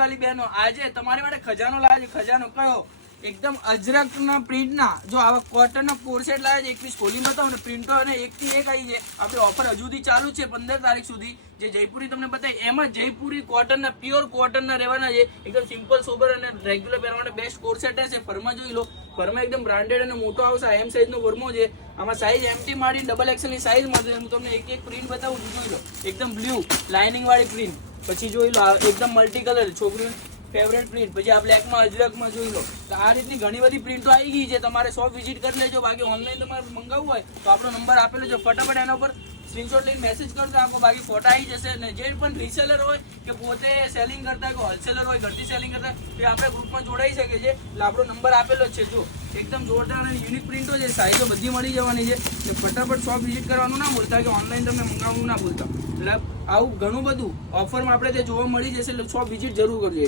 વાળી બહેનો, આજે તમારી માટે ખજાનો લાવે છે. ખજાનો કયો? એકદમ અજરકના પ્રિન્ટના જો આવા કોટનના કોરસેટ લાવે છે. એક પીસ ખોલી બતાવો ને, પ્રિન્ટો અને એકથી એક આવી છે. આપણી ઓફર હજુ સુધી ચાલુ છે 15 તારીખ સુધી. જે જયપુરી તમને બતાવી એમાં જયપુરી કોટનના પ્યોર કોટનના રહેવાના છે. એકદમ સિમ્પલ સોબર અને રેગ્યુલર પહેરવા માટે બેસ્ટ કોરસેટ છે. ફરમાં જોઈ લો, ફરમાં એકદમ બ્રાન્ડેડ અને મોટો આવશે. એમ સાઈઝનો ફરમો છે. આમાં સાઈઝ એમટી માંડી ડબલ એક્સેલ ની સાઈઝ મળશે. હું તમને એક એક પ્રિન્ટ બતાવું છું. જોઈ લો, એકદમ બ્લુ લાઇનિંગ વાળી પ્રિન્ટ. પછી જોઈ લો એકદમ મલ્ટી કલર છોકરી ફેવરેટ પ્રિન્ટ. પછી આ બ્લેકમાં અજરકમાં જોઈ લો. તો આ રીતની ઘણી બધી પ્રિન્ટો આવી ગઈ છે. તમારે શોપ વિઝિટ કરી લેજો. બાકી ઓનલાઈન તમારે મંગાવવું હોય તો આપણો નંબર આપેલો છે, ફટાફટ એના ઉપર સ્ક્રીનશોટ લઈને મેસેજ કરજો આપો. બાકી ફોટા આવી જશે. અને જે પણ રીસેલર હોય કે પોતે સેલિંગ કરતા હોય, હોલસેલર હોય, ઘરથી સેલિંગ કરતા હોય, એ આપણે ગ્રુપમાં જોડાઈ શકે છે. એટલે આપણો નંબર આપેલો જ છે. જો એકદમ જોરદાર અને યુનિક પ્રિન્ટો છે. સાઈઝો બધી મળી જવાની છે. એટલે ફટાફટ શોપ વિઝિટ કરવાનું ના ભૂલતા, કે ઓનલાઈન તમે મંગાવવાનું ના ભૂલતા. એટલે આવું ઘણું બધું ઓફરમાં આપણે તે જોવા મળી જશે. એટલે શોપ વિઝિટ જરૂર કરજો.